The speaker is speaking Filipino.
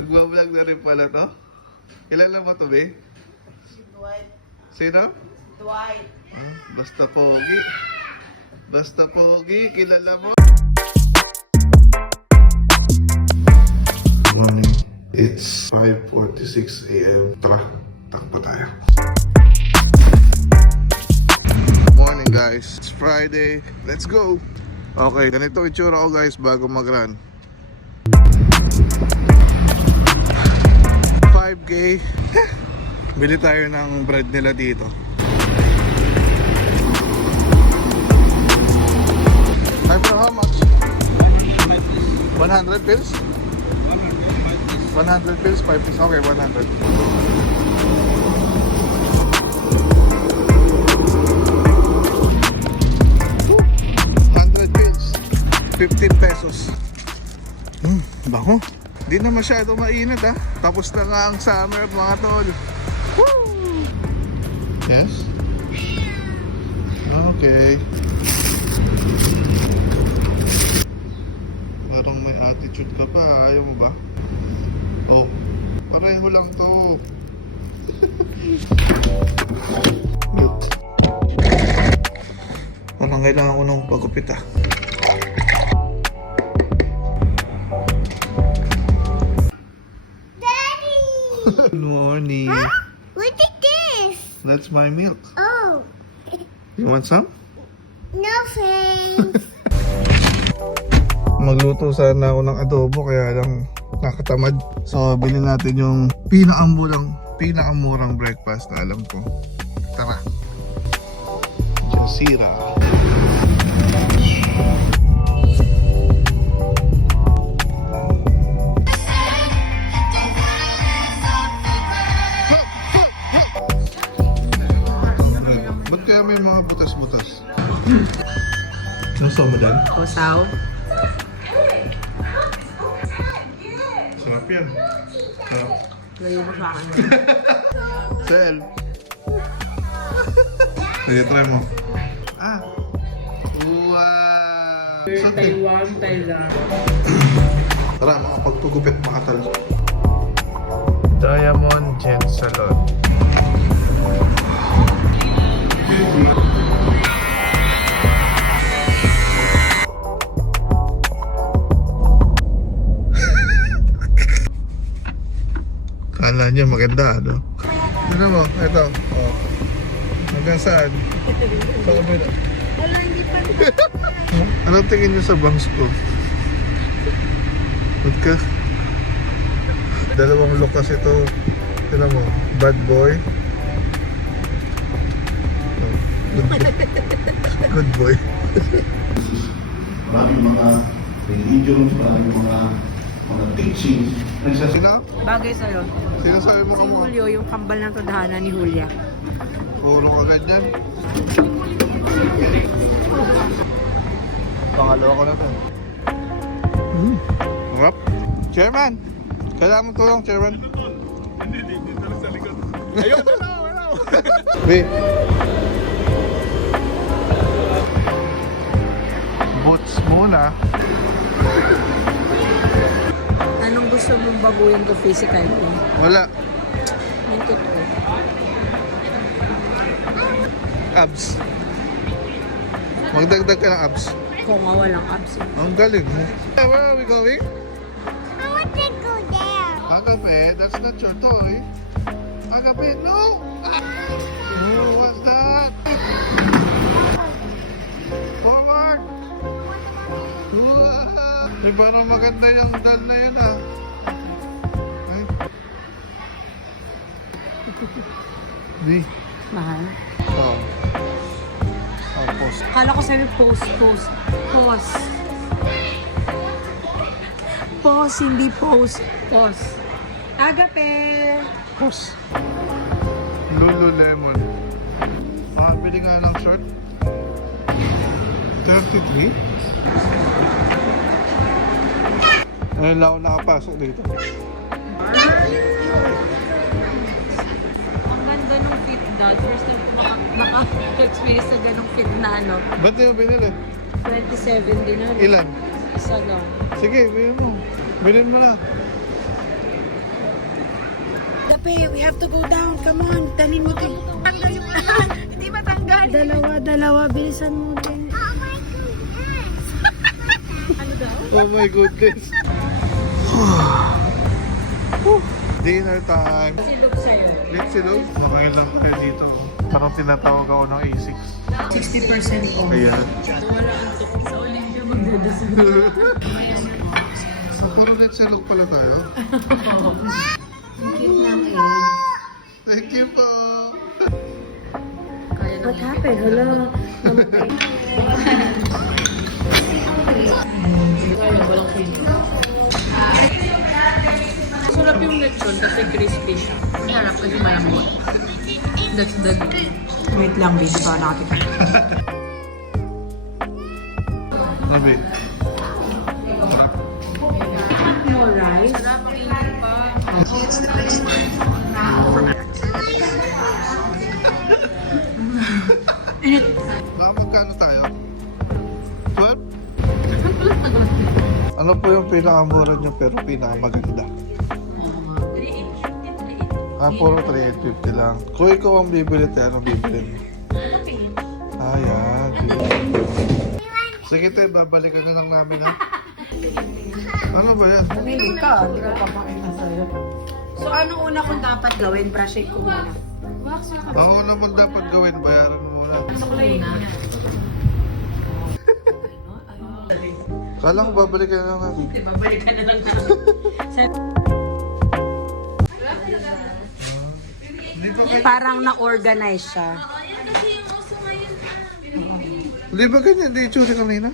Nagbablog na rin pala to? Kilala mo to, be? Si Dwight. Sino? Dwight. Basta pogi. Basta pogi, kilala mo? Morning. It's 5:46 a.m. Tara, takbo tayo. Morning guys, it's Friday. Let's go! Okay, ganito itsura ko guys bago mag-run. 5K. Bili tayo ng bread nila dito. Hi bro, how much? 100 pills? 100 pills, 5 pills. Okay, 100. Pills 15 pesos. Bako. Di na masyado mainit ha. Tapos na nga ang summer mga tol. Woo! Yes? Okay. Parang may attitude ka pa. Ayaw mo ba? Oh, pareho lang to. Cute. Parang kailangan ko nung pagupit ah. Daddy! Good morning. Huh? What is this? That's my milk. Oh, You want some? no thanks. Magluto sana ako ng adobo kaya lang nakatamad. So bilhin natin yung pinakamurang breakfast na alam ko. Tara. Jazeera. Ba't kaya may mga butas-butas? Nasa mo dyan? Kosaw. Sarap yan. Sarap. Layo mo sa akin. Sel. Sige, try mo. Ah. Wow. Taiwan, Thailand. Tara, makapagpagupit mga tal. Diamond Gent Salon. Kala niya maganda, ano? Ano mo? Ito. Oh. Hanggang saan? Sa kabila. Wala, hindi pa. Anong tingin niyo sa bangs ko? Ba't ka? Dalawang look kasi ito. Tignan mo, bad boy. Oh, good boy. Maraming mga religions, maraming mga teachings. Sino? Bagay sa'yo. Sino sabi mo Si kamo? Julio, yung kambal ng tadhana ni Julia. Puro ka ganyan. Pangalawa ko na to. Rap. Chairman! Kailangan mo tulong, Chairman. Hindi lang sa likod. Ayun, hello! Wait. Boots muna. Anong gusto mong baguhin ko physical ko? Wala. Yung totoo. Abs. Magdagdag ka ng abs. Kung nga walang abs. Ang galing mo. Hey, where are we going? I want to go there. Agape, that's not your toy. Agape, no! Ah! Oh, what's that? Forward! Wow! Eh, parang maganda yung dal na yun ah. Ay. Di. Mahal. Oh. Oh, post. Akala ko sabi post. Pause, hindi post. Pause. Agape! Post. Lululemon. Makabili nga ng short. 33? Ayun lang ako nakapasok dito. Ang ganda nung fit dad. First time ko maka-experience na ganong fit na ano. Ba't di mo binili? 27 din ano. Ilan? Isa lang. Sige, bilhin mo. Bilhin mo na. Babe, we have to go down. Come on, dalhin mo din. Tanggal yung hindi matanggal. Dalawa. Bilisan mo din. Oh my goodness. Oh my goodness. Dinner time. Silog sa'yo. Let's see, look. Okay lang kayo dito. Parang tinatawag ako ng A6. 60% off. Ayan. Wala ang tukok sa Olympia magdadasal. So, puro let's see, look pala tayo. Ang cute ng egg. Thank you po. What happened? Hello? Namatay. Kaya walang cream. Sarap yung lechon kasi crispy siya. Sarap kasi malambot. That's the... Wait lang, baby. Baka nakakita. Nabi. More rice. Sarap ang init pa. Baka magkano tayo? 12? Ano po yung pinakamura nyo pero pinakamaganda? Puro 3,850 lang. Kung ikaw ang bibili tayo, anong bibili mo? Ayan. Sige tayo, babalikan na lang namin ha. Ano ba yan? Namili ka, hindi ka papakita sa'yo. So, ano una kong dapat gawin? Brush ko muna. Ako naman dapat gawin, bayaran mo muna. Sa kulay na. Kala ko babalikan na lang natin. Babalikan na lang namin. Hindi ba ganyan? Parang na-organize siya. Hindi ba ganyan? Hindi itsura kanina?